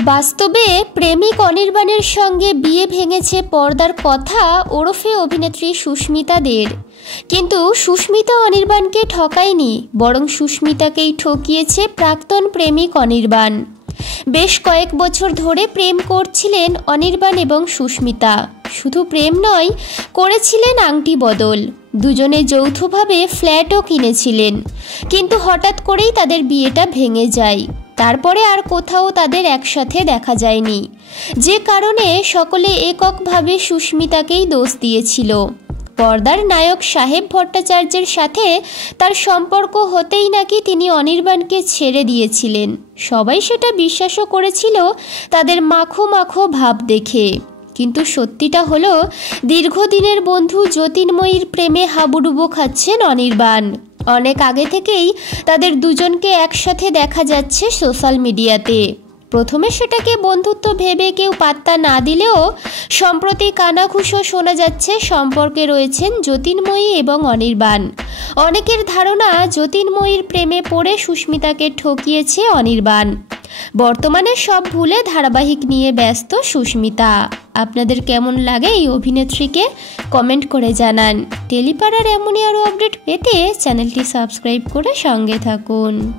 বাস্তবে প্রেমিক অনির্বাণের সঙ্গে বিয়ে ভেঙেছে পর্দার কথা ওরফে অভিনেত্রী সুস্মিতা দের। কিন্তু সুস্মিতা অনির্বাণকে ঠকায়নি, বরং সুস্মিতাকেই ঠকিয়েছে প্রাক্তন প্রেমিক অনির্বাণ। বেশ কয়েক বছর ধরে প্রেম করছিলেন অনির্বাণ এবং সুস্মিতা। শুধু প্রেম নয়, করেছিলেন আংটি বদল। দুজনে যৌথভাবে ফ্ল্যাটও কিনেছিলেন। কিন্তু হঠাৎ করেই তাদের বিয়েটা ভেঙে যায়। তারপরে আর কোথাও তাদের একসাথে দেখা যায়নি, যে কারণে সকলে এককভাবে সুস্মিতাকেই দোষ দিয়েছিল। পর্দার নায়ক সাহেব ভট্টাচার্যের সাথে তার সম্পর্ক হতেই নাকি তিনি অনির্বাণকে ছেড়ে দিয়েছিলেন। সবাই সেটা বিশ্বাসও করেছিল তাদের মাখো মাখো ভাব দেখে। কিন্তু সত্যিটা হলো, দীর্ঘদিনের বন্ধু জ্যোতির্ময়ীর প্রেমে হাবুডুবু খাচ্ছেন অনির্বাণ। অনেক আগে থেকেই তাদের দুজনকে একসাথে দেখা যাচ্ছে সোশ্যাল মিডিয়াতে। প্রথমে সেটাকে বন্ধুত্ব ভেবে কেউ পাত্তা না দিলেও সম্প্রতি কানাঘুষো শোনা যাচ্ছে সম্পর্কে রয়েছেন জ্যোতির্ময়ী এবং অনির্বাণ। অনেকের ধারণা জ্যোতির্ময়ীর প্রেমে পড়ে সুস্মিতাকে ঠকিয়েছে অনির্বাণ। বর্তমানে সব ভুলে ধারাবাহিক নিয়ে ব্যস্ত সুস্মিতা। আপনাদের কেমন লাগে এই অভিনেত্রীকে কমেন্ট করে জানান। টেলিপাড়ার এমনই আরও আপডেট পেতে চ্যানেলটি সাবস্ক্রাইব করে সঙ্গে থাকুন।